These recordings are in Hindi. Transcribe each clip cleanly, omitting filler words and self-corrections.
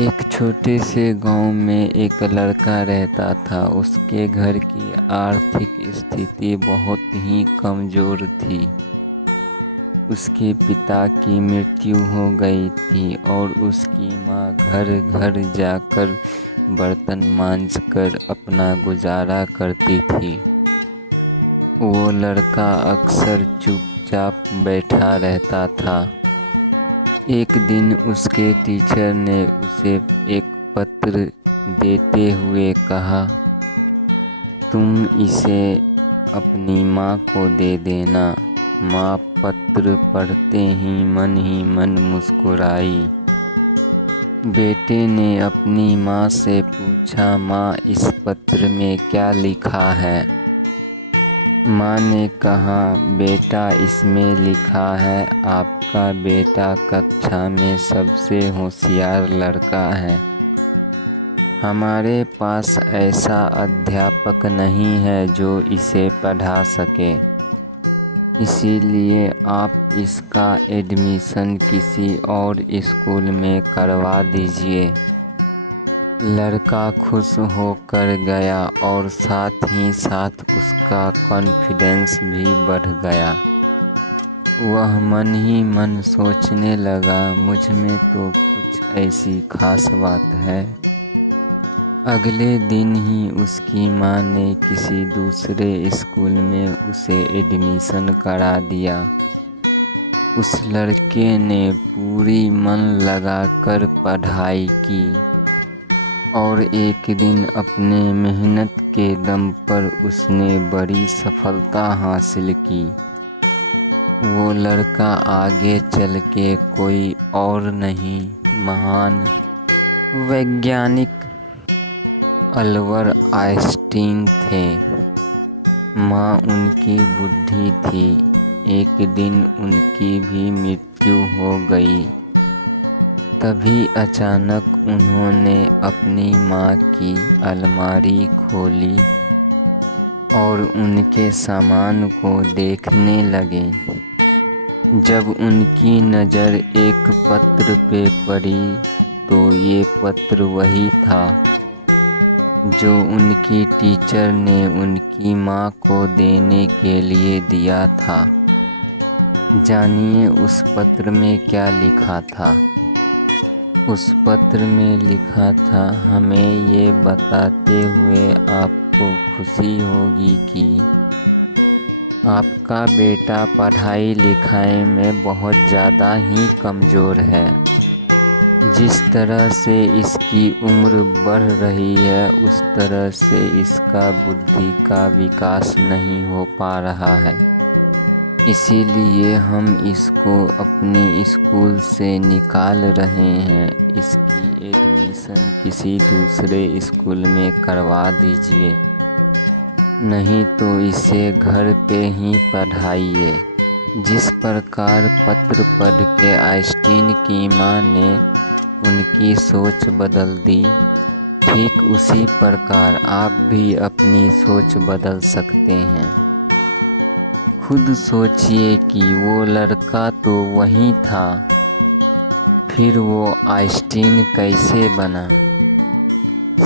एक छोटे से गांव में एक लड़का रहता था। उसके घर की आर्थिक स्थिति बहुत ही कमज़ोर थी। उसके पिता की मृत्यु हो गई थी और उसकी माँ घर घर जाकर बर्तन मांजकर अपना गुजारा करती थी। वो लड़का अक्सर चुपचाप बैठा रहता था। एक दिन उसके टीचर ने उसे एक पत्र देते हुए कहा, तुम इसे अपनी माँ को दे देना। माँ पत्र पढ़ते ही मन मुस्कुराई। बेटे ने अपनी माँ से पूछा, माँ इस पत्र में क्या लिखा है? माँ ने कहा, बेटा इसमें लिखा है आपका बेटा कक्षा में सबसे होशियार लड़का है। हमारे पास ऐसा अध्यापक नहीं है जो इसे पढ़ा सके, इसीलिए आप इसका एडमिशन किसी और स्कूल में करवा दीजिए। लड़का खुश होकर गया और साथ ही साथ उसका कॉन्फिडेंस भी बढ़ गया। वह मन ही मन सोचने लगा, मुझ में तो कुछ ऐसी खास बात है। अगले दिन ही उसकी माँ ने किसी दूसरे स्कूल में उसे एडमिशन करा दिया। उस लड़के ने पूरी मन लगाकर पढ़ाई की और एक दिन अपने मेहनत के दम पर उसने बड़ी सफलता हासिल की। वो लड़का आगे चल के कोई और नहीं, महान वैज्ञानिक अल्बर्ट आइंस्टीन थे। माँ उनकी बूढ़ी थी। एक दिन उनकी भी मृत्यु हो गई। तभी अचानक उन्होंने अपनी माँ की अलमारी खोली और उनके सामान को देखने लगे। जब उनकी नज़र एक पत्र पे पड़ी तो ये पत्र वही था जो उनकी टीचर ने उनकी माँ को देने के लिए दिया था। जानिए उस पत्र में क्या लिखा था। उस पत्र में लिखा था, हमें ये बताते हुए आपको खुशी होगी कि आपका बेटा पढ़ाई लिखाई में बहुत ज़्यादा ही कमज़ोर है। जिस तरह से इसकी उम्र बढ़ रही है उस तरह से इसका बुद्धि का विकास नहीं हो पा रहा है। इसीलिए हम इसको अपनी स्कूल से निकाल रहे हैं। इसकी एडमिशन किसी दूसरे स्कूल में करवा दीजिए, नहीं तो इसे घर पे ही पढ़ाइए। जिस प्रकार पत्र पढ़ के आइंस्टीन की माँ ने उनकी सोच बदल दी, ठीक उसी प्रकार आप भी अपनी सोच बदल सकते हैं। खुद सोचिए कि वो लड़का तो वही था, फिर वो आइंस्टीन कैसे बना?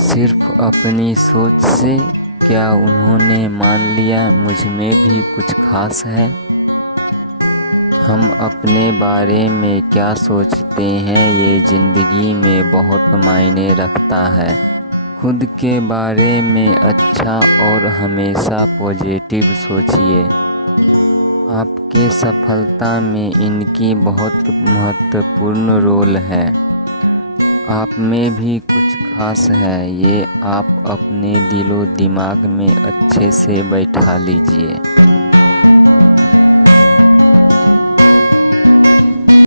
सिर्फ अपनी सोच से? क्या उन्होंने मान लिया मुझ में भी कुछ खास है? हम अपने बारे में क्या सोचते हैं ये ज़िंदगी में बहुत मायने रखता है। खुद के बारे में अच्छा और हमेशा पॉजिटिव सोचिए। आपके सफलता में इनकी बहुत महत्वपूर्ण रोल है। आप में भी कुछ खास है, ये आप अपने दिलो दिमाग में अच्छे से बैठा लीजिए।